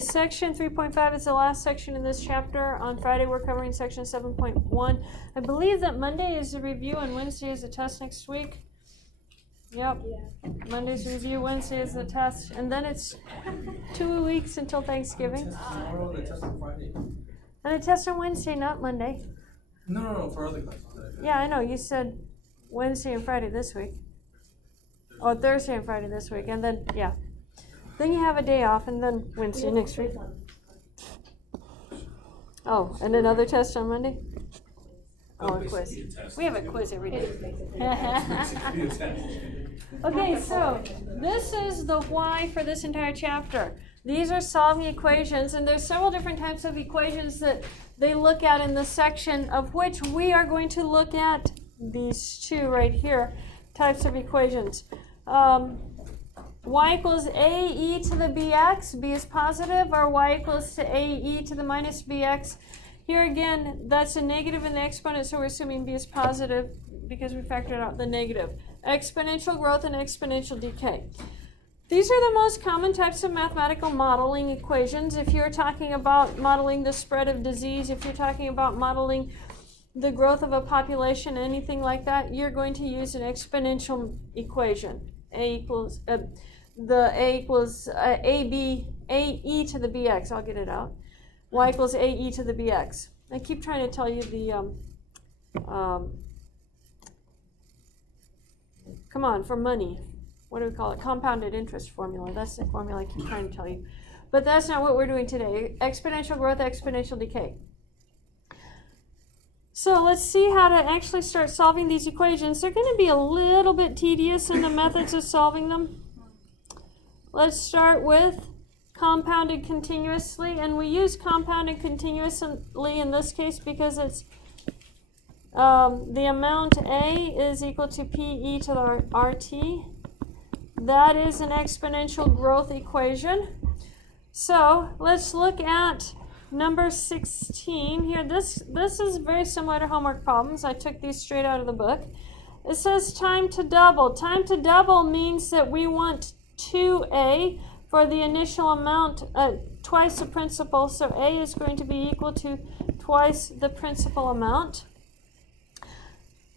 section 3.5 is the last section in this chapter. On Friday, we're covering section 7.1. I believe that Monday is the review and Wednesday is the test next week. Yep. Yeah. Monday's review, Wednesday is the test, and then it's 2 weeks until Thanksgiving. Tomorrow, the test on Friday. And the test on Wednesday, not Monday. No, for other classes. Yeah, I know. You said Wednesday and Friday this week. Oh, Thursday and Friday this week, and then, yeah. Then you have a day off, and then Wednesday next week. Oh, and another test on Monday? Oh, a quiz. We have a quiz every day. Okay, so this is the why for this entire chapter. These are solving equations, and there's several different types of equations that they look at in this section, of which we are going to look at these two right here, types of equations. Y equals AE to the BX, B is positive, or Y equals to AE to the minus BX. Here again, that's a negative in the exponent, so we're assuming B is positive because we factored out the negative. Exponential growth and exponential decay. These are the most common types of mathematical modeling equations. If you're talking about modeling the spread of disease, if you're talking about modeling the growth of a population, anything like that, you're going to use an exponential equation. AE to the BX. I'll get it out. Y equals AE to the BX. I keep trying to tell you the, come on, for money. What do we call it? Compounded interest formula. That's the formula I keep trying to tell you. But that's not what we're doing today. Exponential growth, exponential decay. So let's see how to actually start solving these equations. They're going to be a little bit tedious in the methods of solving them. Let's start with compounded continuously, and we use compounded continuously in this case because it's the amount A is equal to PE to the RT. That is an exponential growth equation. So let's look at number 16 here. This is very similar to homework problems. I took these straight out of the book. It says time to double. Time to double means that we want 2A for the initial amount, twice the principal. So A is going to be equal to twice the principal amount.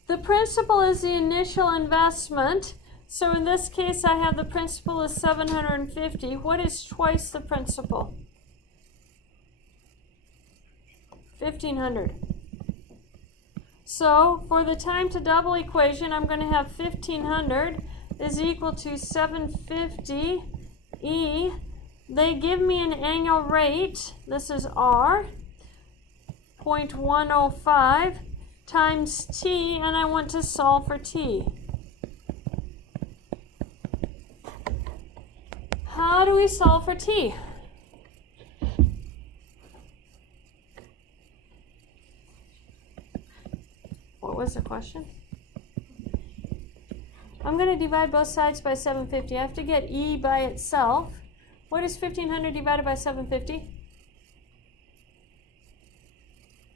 The principal is the initial investment. So in this case, I have the principal is $750. What is twice the principal? $1,500. So for the time to double equation, I'm going to have 1,500 is equal to 750 E. They give me an annual rate. This is R, 0.105 times T, and I want to solve for T. How do we solve for T? What was the question? I'm going to divide both sides by 750. I have to get E by itself. What is 1,500 divided by 750?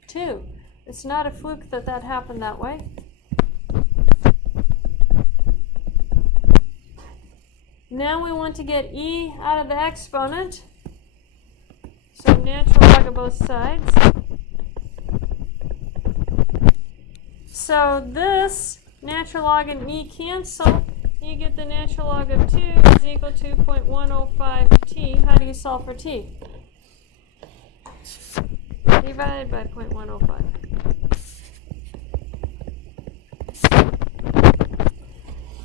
2. It's not a fluke that that happened that way. Now we want to get E out of the exponent. So natural log of both sides. So this natural log and E cancel. You get the natural log of 2 is equal to 0.105 T. How do you solve for T? Divided by 0.105.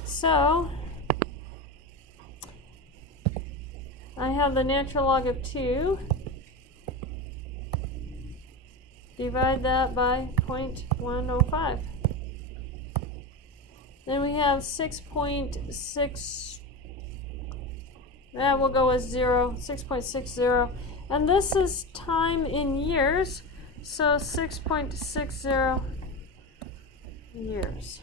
So I have the natural log of 2. Divide that by 0.105. Then we have 6.6, we'll go with 0, 6.60. And this is time in years, so 6.60 years.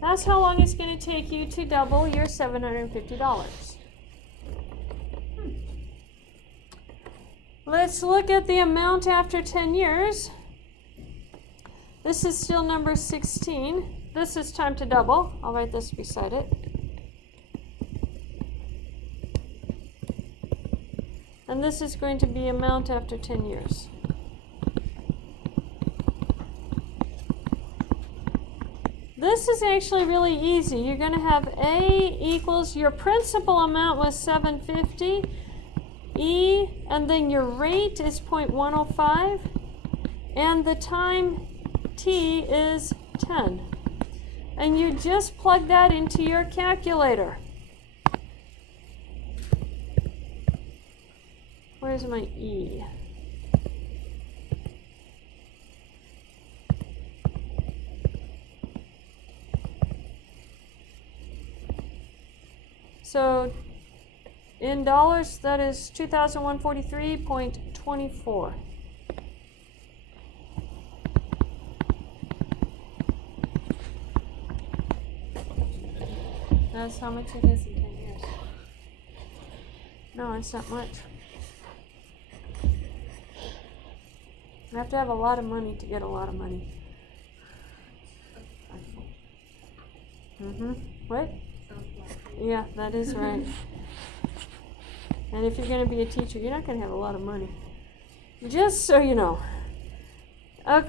That's how long it's going to take you to double your $750. Let's look at the amount after 10 years. This is still number 16. This is time to double. I'll write this beside it. And this is going to be amount after 10 years. This is actually really easy. You're going to have A equals, your principal amount was $750, E, and then your rate is 0.105, and the time T is 10. And you just plug that into your calculator. Where's my E? So in dollars, that is 2,143.24. That's how much it is in 10 years. No, it's not much. You have to have a lot of money to get a lot of money. What? Yeah, that is right. And if you're going to be a teacher, you're not going to have a lot of money. Just so you know.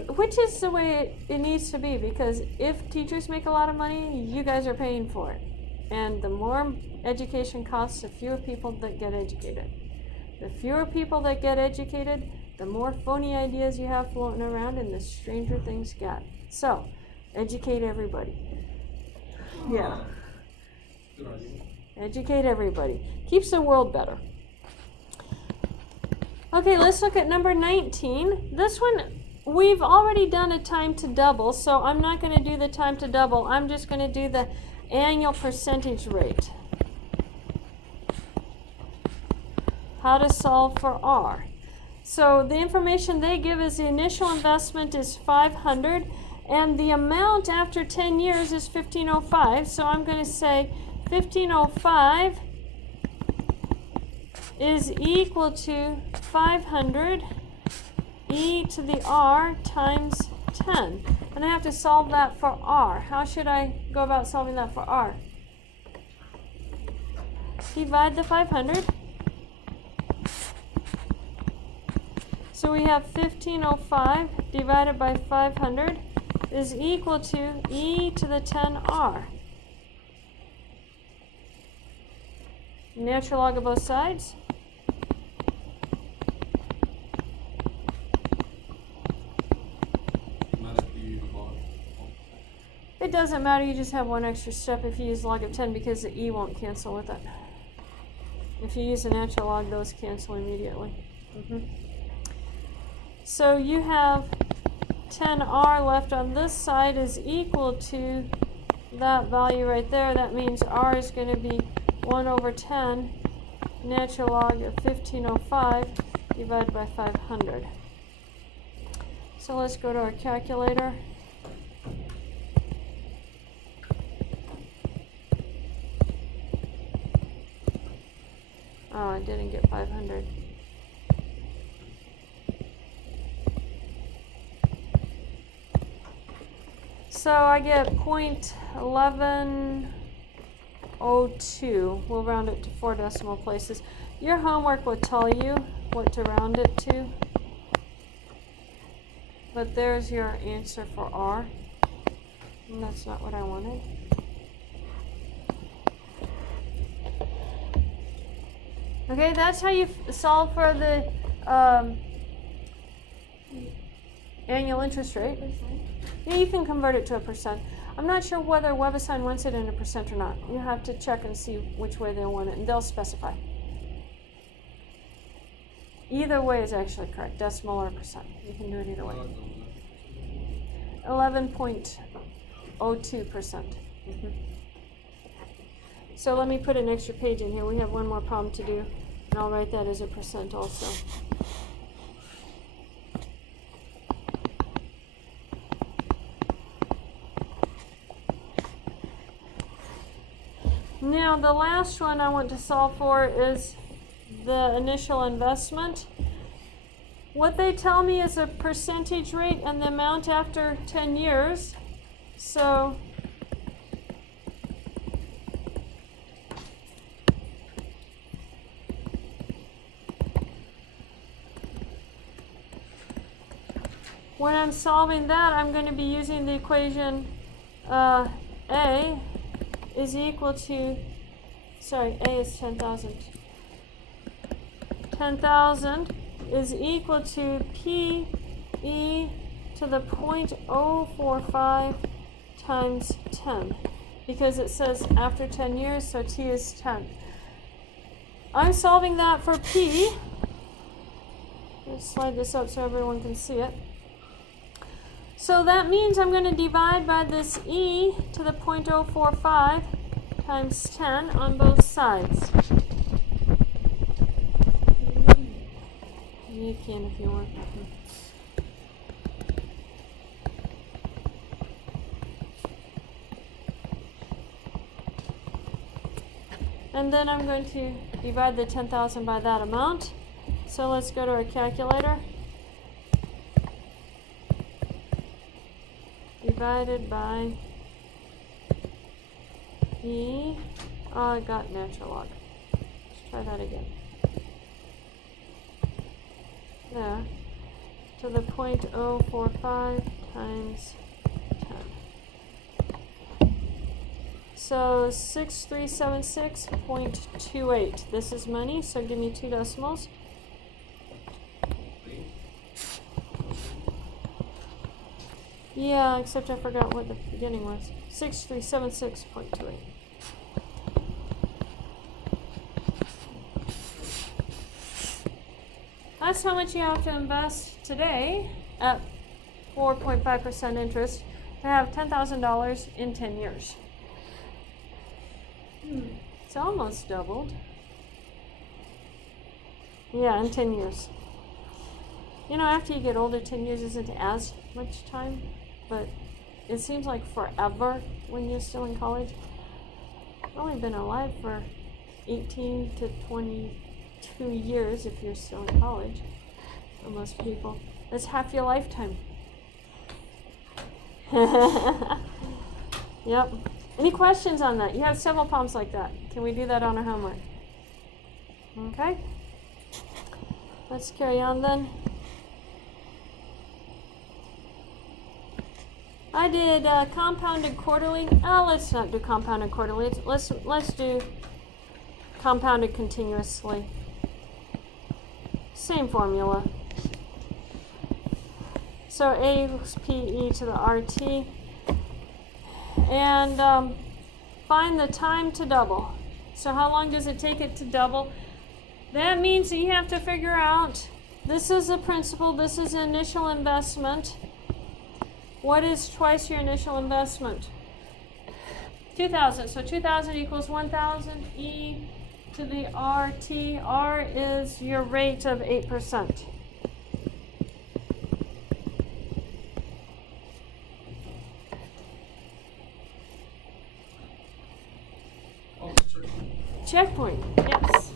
Which is the way it needs to be, because if teachers make a lot of money, you guys are paying for it. And the more education costs, the fewer people that get educated. The fewer people that get educated, the more phony ideas you have floating around, and the stranger things get. So, educate everybody. Yeah. Educate everybody. Keeps the world better. Okay, let's look at number 19. This one, we've already done a time to double, so I'm not going to do the time to double. I'm just going to do the annual percentage rate. How to solve for R. So the information they give is the initial investment is 500, and the amount after 10 years is 1505. So I'm going to say 1505 is equal to 500 e to the r times 10. And I have to solve that for r. How should I go about solving that for r? Divide the 500. So we have 1505 divided by 500 is equal to e to the 10r. Natural log of both sides. It doesn't matter, you just have one extra step if you use log of 10, because the e won't cancel with it. If you use a natural log, those cancel immediately. So you have 10r left on this side is equal to that value right there. That means r is going to be 1 over 10 natural log of 1505 divided by 500. So let's go to our calculator. Oh, I didn't get 500. So I get 0.1102. We'll round it to 4 decimal places. Your homework will tell you what to round it to. But there's your answer for R. And that's not what I wanted. Okay, that's how you solve for the annual interest rate. Yeah, you can convert it to a percent. I'm not sure whether WebAssign wants it in a percent or not. You have to check and see which way they want it, and they'll specify. Either way is actually correct, decimal or percent. You can do it either way. 11.02%. So let me put an extra page in here. We have one more problem to do, and I'll write that as a percent also. Now the last one I want to solve for is the initial investment. What they tell me is a percentage rate and the amount after 10 years. So When I'm solving that, I'm going to be using the equation A is equal to, sorry, A is 10,000. 10,000 is equal to P e to the 0.045 times 10, because it says after 10 years, so T is 10. I'm solving that for P. Let's slide this up so everyone can see it. So that means I'm going to divide by this e to the 0.045 times 10 on both sides. You can if you want. And then I'm going to divide the 10,000 by that amount. So let's go to our calculator. Divided by E. Oh, I got natural log. Let's try that again. There. To the 0.045 times 10. So 6376.28. This is money, so give me 2 decimals. Yeah, except I forgot what the beginning was. 6376.28. That's how much you have to invest today at 4.5% interest to have $10,000 in 10 years. It's almost doubled. Yeah, in 10 years. You know, after you get older, 10 years isn't as much time, but it seems like forever when you're still in college. I've only been alive for 18 to 22 years if you're still in college, for most people. That's half your lifetime. Yep. Any questions on that? You have several problems like that. Can we do that on our homework? Okay. Let's carry on then. I did compounded quarterly. Let's not do compounded quarterly. Let's do compounded continuously. Same formula. So A equals PE to the RT. And find the time to double. So how long does it take it to double? That means that you have to figure out, this is the principal, this is the initial investment. What is twice your initial investment? 2,000. So 2,000 equals 1,000 E to the RT. R is your rate of 8%. Oh, sorry. Checkpoint, yes.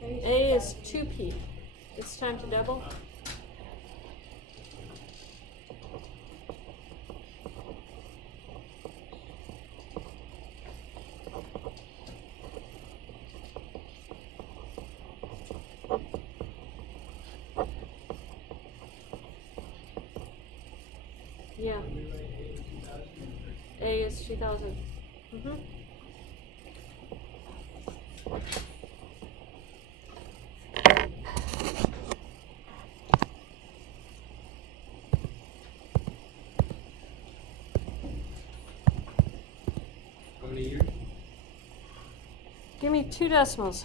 A is 2P. It's time to double. Yeah. A is 2,000. How many years? Give me 2 decimals.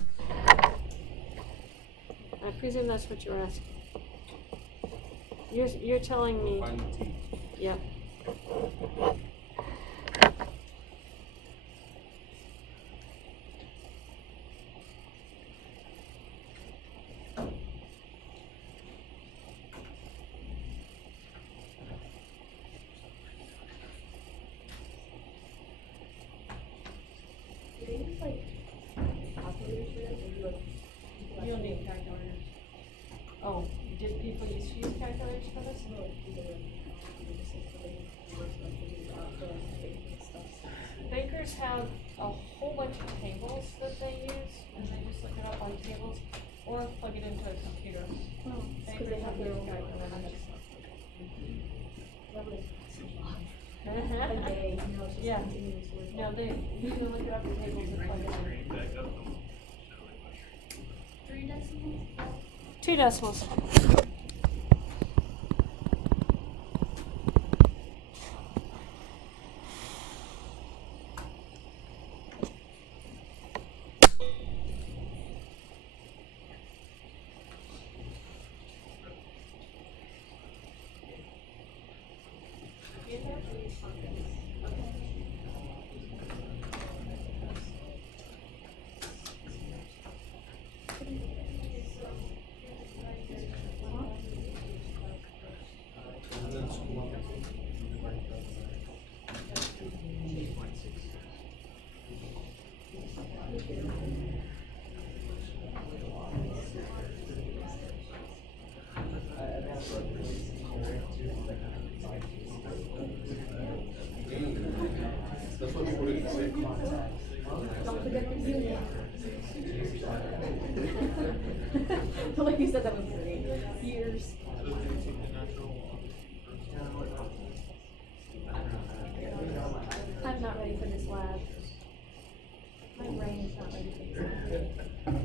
I presume that's what you're asking. You're telling me. Find the T. Yeah. they use like calculators for this, or do like? You'll need calculators. Oh, did people used to use calculators for this? No, like, do they, just like, so they work like they do the baking stuff. Bakers have a whole bunch of tables that they use, and they just look it up on tables, or plug it into a computer. Oh, because they have their own calculators. Lovely. A day, you know, it's just Yeah. continuous work. No, you can look it up on tables and plug it in. 3 decimals? 2 decimals. That's what people didn't say. Don't forget the unit. Like you said, that was great. Years. I'm not ready for this lab. My brain is not ready for this lab.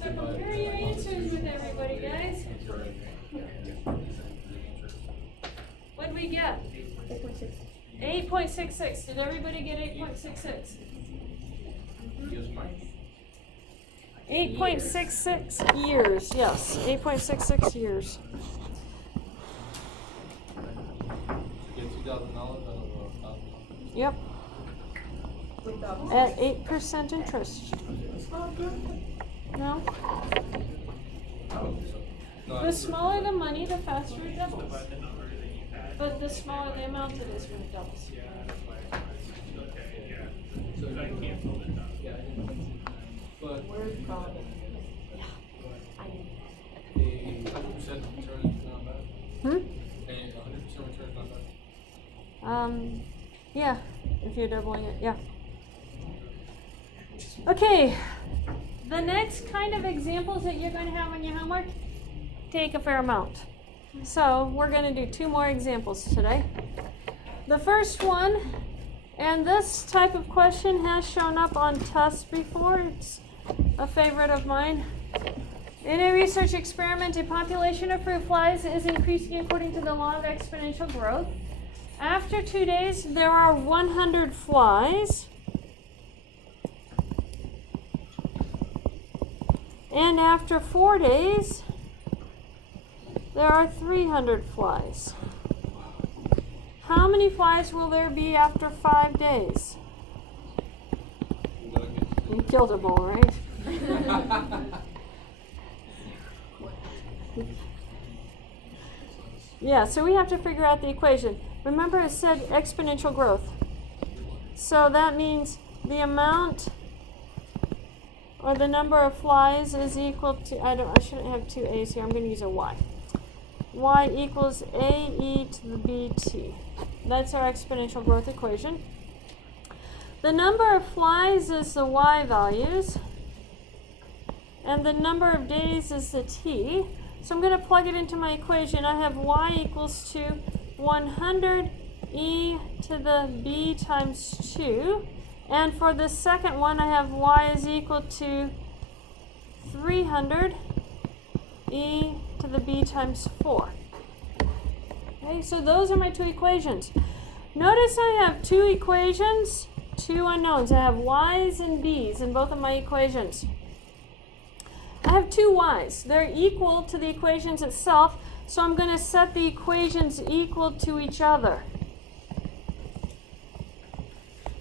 So compare your answers with everybody, guys. What'd we get? 8.6. 8.66. Did everybody get 8.66? 8.66 years, yes. 8.66 years. Get $2,000 Yep. At 8% interest. No? The smaller the money, the faster it doubles. But the smaller the amount it is when it doubles. But Word problem. a 100% return is not bad. A 100% return is not bad. Yeah, if you're doubling it, yeah. Okay, the next kind of examples that you're going to have on your homework take a fair amount. So we're going to do 2 more examples today. The first one, and this type of question has shown up on tests before. It's a favorite of mine. In a research experiment, a population of fruit flies is increasing according to the law of exponential growth. After 2 days, there are 100 flies. And after 4 days, there are 300 flies. How many flies will there be after 5 days? You killed them all, right? Yeah, so we have to figure out the equation. Remember it said exponential growth. So that means the amount or the number of flies is equal to, I shouldn't have 2 A's here, I'm going to use a Y. Y equals AE to the BT. That's our exponential growth equation. The number of flies is the Y values, and the number of days is the T. So I'm going to plug it into my equation. I have Y equals to 100 E to the B times 2. And for the second one, I have Y is equal to 300 E to the B times 4. Okay, so those are my 2 equations. Notice I have 2 equations, 2 unknowns. I have Y's and B's in both of my equations. I have 2 Y's. They're equal to the equations itself, so I'm going to set the equations equal to each other.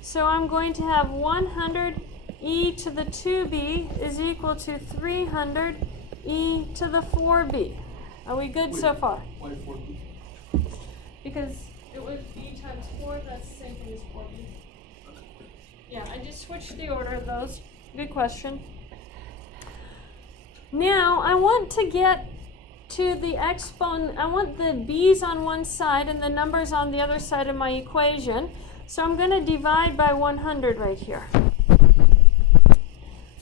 So I'm going to have 100 e to the 2b is equal to 300 e to the 4b. Are we good so far? Why 4B? Because it was b times 4, that's the same thing as 4b. Yeah, I just switched the order of those. Good question. Now, I want to get to the exponent. I want the b's on one side and the numbers on the other side of my equation. So I'm going to divide by 100 right here.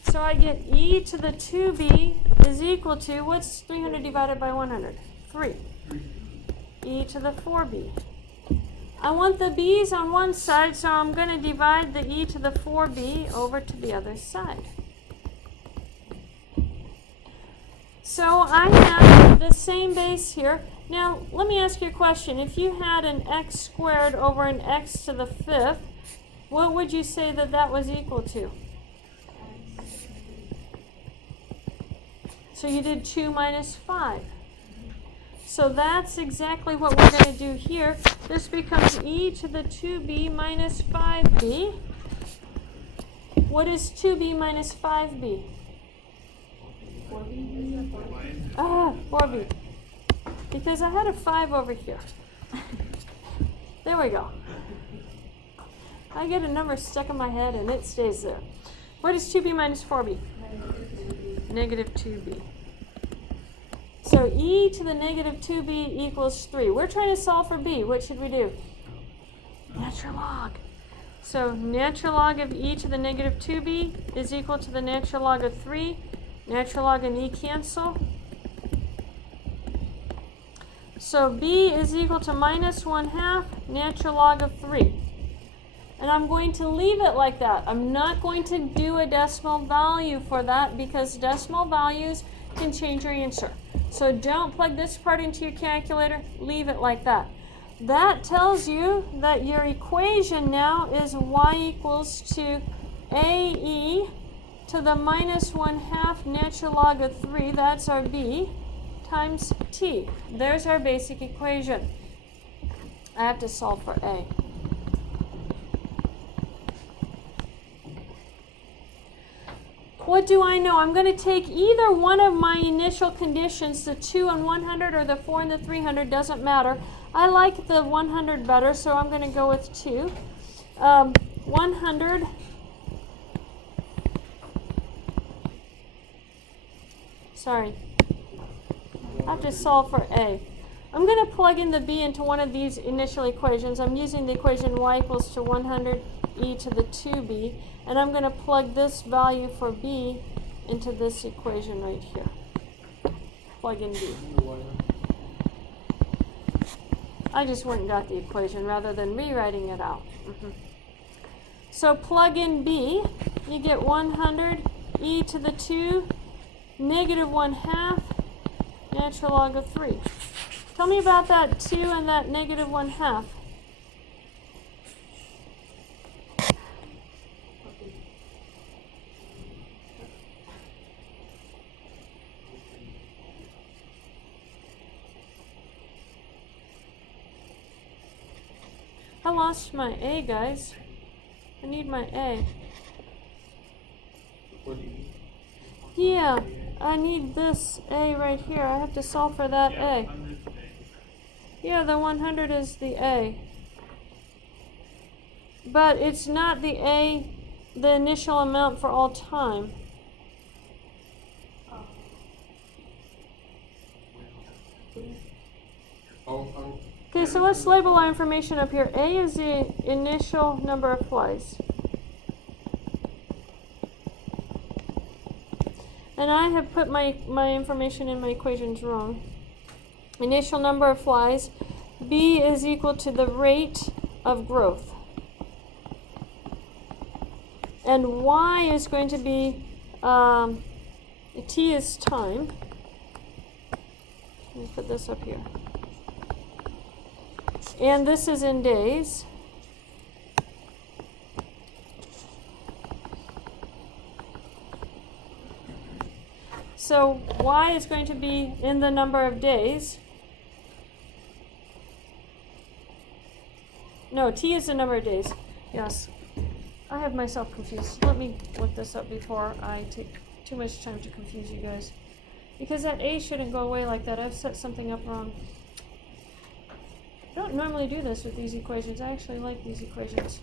So I get e to the 2b is equal to, what's 300 divided by 100? 3. E to the 4b. I want the b's on one side, so I'm going to divide the e to the 4b over to the other side. So I have the same base here. Now, let me ask you a question. If you had an x squared over an x to the 5th, what would you say that that was equal to? So you did 2 minus 5. So that's exactly what we're going to do here. This becomes e to the 2b minus 5b. What is 2b minus 5b? 4b. Because I had a 5 over here. There we go. I get a number stuck in my head and it stays there. What is 2b minus 4b? Negative 2b. So e to the negative 2b equals 3. We're trying to solve for b. What should we do? Natural log. So natural log of e to the negative 2b is equal to the natural log of 3. Natural log and e cancel. So b is equal to minus 1/2 natural log of 3. And I'm going to leave it like that. I'm not going to do a decimal value for that because decimal values can change your answer. So don't plug this part into your calculator. Leave it like that. That tells you that your equation now is y equals to ae to the minus 1/2 natural log of 3, that's our b, times t. There's our basic equation. I have to solve for a. What do I know? I'm going to take either one of my initial conditions, the 2 and 100 or the 4 and the 300, doesn't matter. I like the 100 better, so I'm going to go with 2. 100 Sorry. I have to solve for a. I'm going to plug in the b into one of these initial equations. I'm using the equation y equals to 100 e to the 2b, and I'm going to plug this value for b into this equation right here. Plug in b. I just went and got the equation rather than rewriting it out. So plug in b, you get 100 e to the 2 negative 1/2 natural log of 3. Tell me about that 2 and that negative 1/2. I lost my A, guys. I need my A. Yeah, I need this A right here. I have to solve for that A. Yeah, the 100 is the A. But it's not the A, the initial amount for all time. Okay, so let's label our information up here. A is the initial number of flies. And I have put my information in my equations wrong. Initial number of flies. B is equal to the rate of growth. And Y is going to be, T is time. Let me put this up here. And this is in days. So Y is going to be in the number of days. No, T is the number of days. Yes. I have myself confused. Let me look this up before I take too much time to confuse you guys. Because that a shouldn't go away like that. I've set something up wrong. I don't normally do this with these equations. I actually like these equations.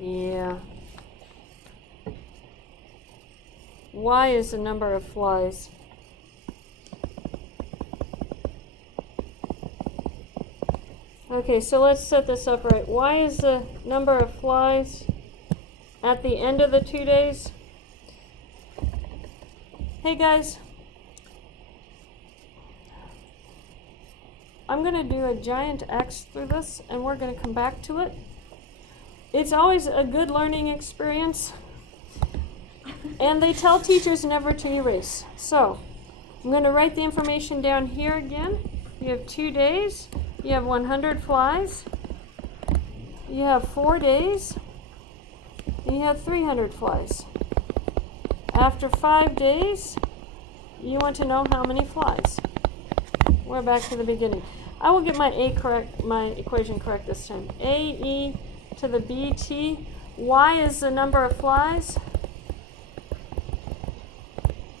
Yeah. Y is the number of flies. Okay, so let's set this up right. Y is the number of flies at the end of the 2 days. Hey guys, I'm going to do a giant X through this and we're going to come back to it. It's always a good learning experience. And they tell teachers never to erase. So, I'm going to write the information down here again. You have 2 days. You have 100 flies. You have 4 days. And you have 300 flies. After 5 days, you want to know how many flies. We're back to the beginning. I will get my equation correct this time. AE to the BT. Y is the number of flies.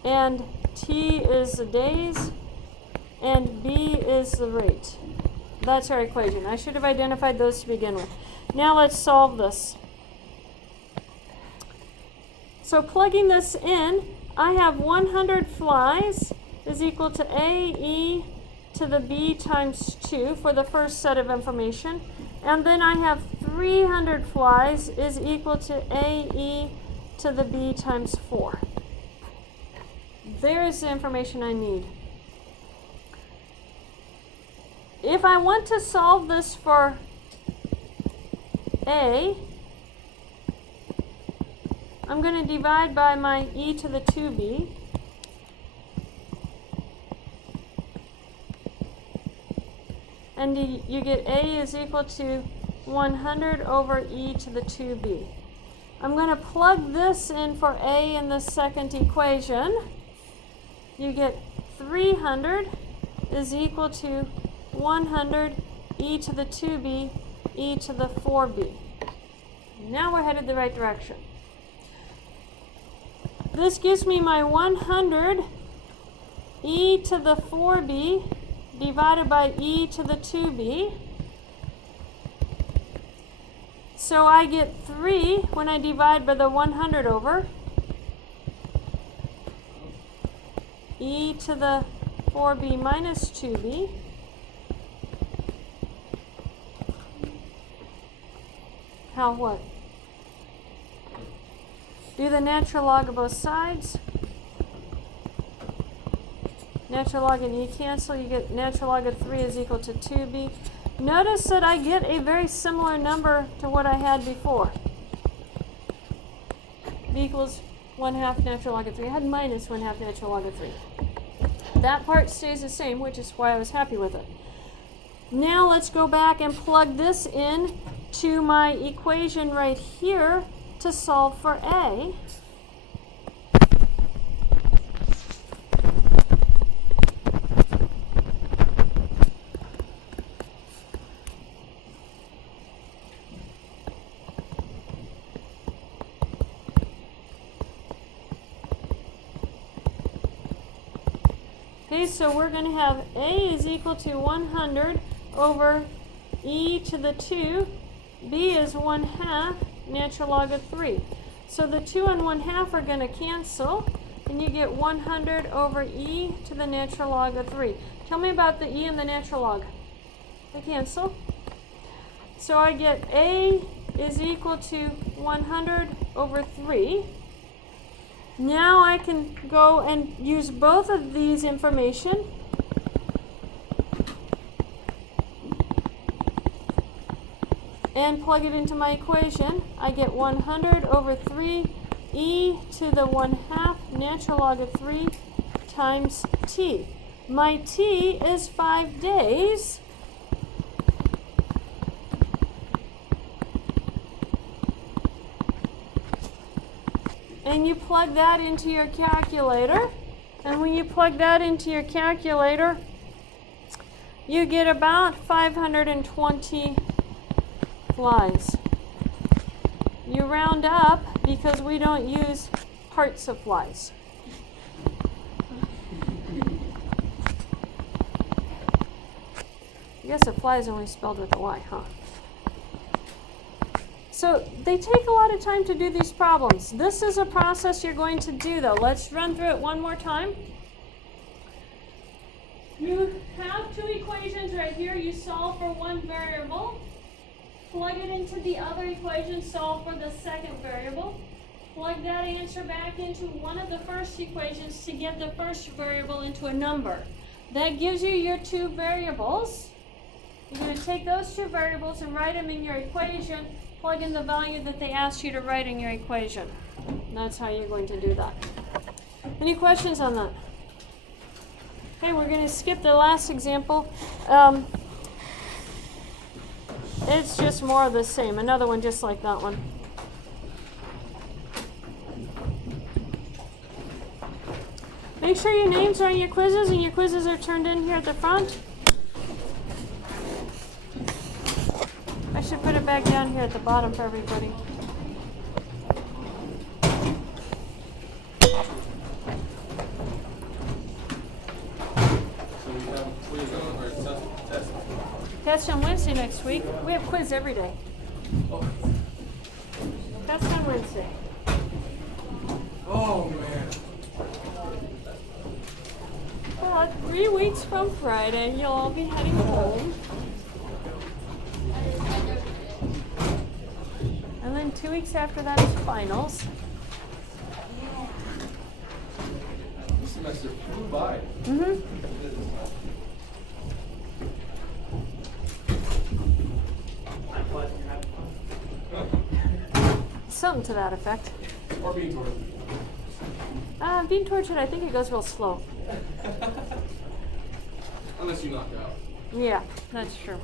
And T is the days. And B is the rate. That's our equation. I should have identified those to begin with. Now let's solve this. So plugging this in, I have 100 flies is equal to AE to the B times 2 for the first set of information. And then I have 300 flies is equal to AE to the B times 4. There is the information I need. If I want to solve this for A, I'm going to divide by my e to the 2b. And you get A is equal to 100 over e to the 2b. I'm going to plug this in for A in the second equation. You get 300 is equal to 100 e to the 2b, e to the 4b. Now we're headed the right direction. This gives me my 100 e to the 4b divided by e to the 2b. So I get 3 when I divide by the 100 over. E to the 4b minus 2b. How what? Do the natural log of both sides. Natural log and e cancel. You get natural log of 3 is equal to 2b. Notice that I get a very similar number to what I had before. B equals 1/2 natural log of 3. I had minus 1/2 natural log of 3. That part stays the same, which is why I was happy with it. Now let's go back and plug this in to my equation right here to solve for A. Okay, so we're going to have A is equal to 100 over e to the 2. B is 1/2 natural log of 3. So the 2 and 1/2 are going to cancel, and you get 100 over e to the natural log of 3. Tell me about the e and the natural log. They cancel. So I get A is equal to 100 over 3. Now I can go and use both of these information. And plug it into my equation. I get 100 over 3 e to the 1/2 natural log of 3 times t. My t is 5 days. And you plug that into your calculator. And when you plug that into your calculator, you get about 520 flies. You round up because we don't use parts of flies. I guess a fly is only spelled with a Y, huh? So they take a lot of time to do these problems. This is a process you're going to do though. Let's run through it one more time. You have two equations right here. You solve for one variable. Plug it into the other equation, solve for the second variable. Plug that answer back into one of the first equations to get the first variable into a number. That gives you your two variables. You're going to take those two variables and write them in your equation. Plug in the value that they asked you to write in your equation. And that's how you're going to do that. Any questions on that? Okay, we're going to skip the last example. It's just more of the same. Another one just like that one. Make sure your names are on your quizzes and your quizzes are turned in here at the front. I should put it back down here at the bottom for everybody. Test on Wednesday next week. We have quiz every day. Test on Wednesday. Oh man. Well, 3 weeks from Friday, you'll all be heading home. And then 2 weeks after that is finals. This semester flew by. Mm-hmm. Something to that effect. Or being tortured. Being tortured, I think it goes real slow. Unless you knock out. Yeah, that's true.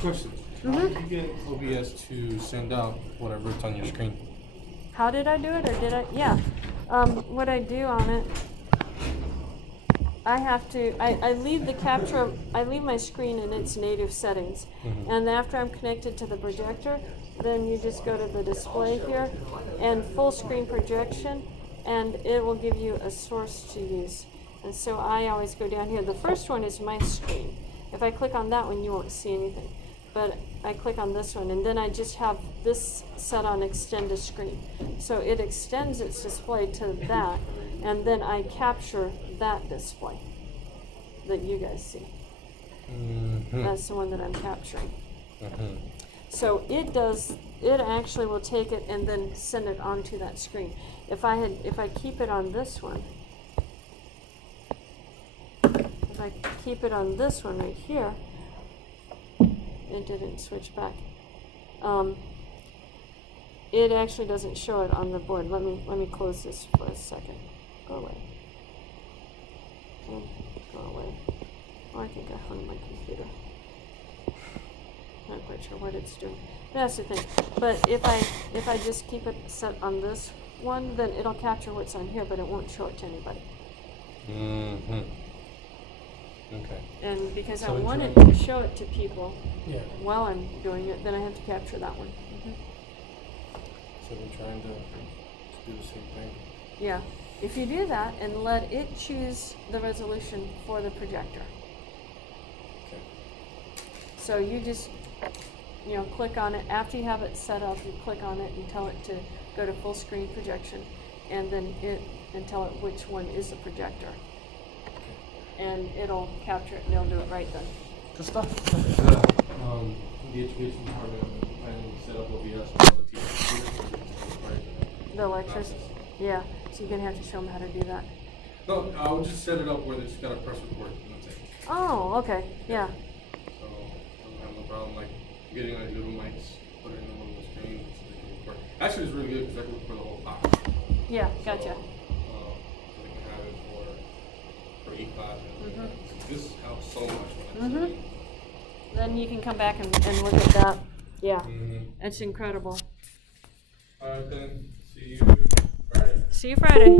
Question. How did you get OBS to send out whatever's on your screen? How did I do it, or did I? Yeah. What I do on it, I have to, I leave the capture, I leave my screen in its native settings. Mm-hmm. And after I'm connected to the projector, then you just go to the display here and full screen projection, and it will give you a source to use. And so I always go down here. The first one is my screen. If I click on that one, you won't see anything. But I click on this one, and then I just have this set on extend to screen. So it extends its display to that, and then I capture that display that you guys see. Mm-hmm. That's the one that I'm capturing. Mm-hmm. So it actually will take it and then send it onto that screen. If I keep it on this one, if I keep it on this one right here, it didn't switch back. It actually doesn't show it on the board. Let me close this for a second. Go away. Go away. Oh, I think I hung my computer. Not quite sure what it's doing. That's the thing. But if I just keep it set on this one, then it'll capture what's on here, but it won't show it to anybody. Mm-hmm. Okay. And because I So wanted to show it to people while I'm doing it, then I have to capture that one. Mm-hmm. So we're trying to do the same thing. Yeah. If you do that and let it choose the resolution for the projector. Okay. So you just, click on it. After you have it set up, you click on it and tell it to go to full screen projection, and then tell it which one is the projector. And it'll capture it, and it'll do it right then. Good stuff. The education department planning to set up OBS for all the teachers. Right? The lectures? Yeah. So you're going to have to show them how to do that. No, I would just set it up where they just got to press record. And that's it. Oh, okay. Yeah. So I don't have no problem like getting like little mics, put it in the middle of the screen so they can record. Actually, it's really good because I can record the whole class. Yeah, gotcha. So they can have it for e-class. This helps so much when I'm studying. Then you can come back and look at that. Yeah. It's incredible. Alright then, see you Friday. See you Friday.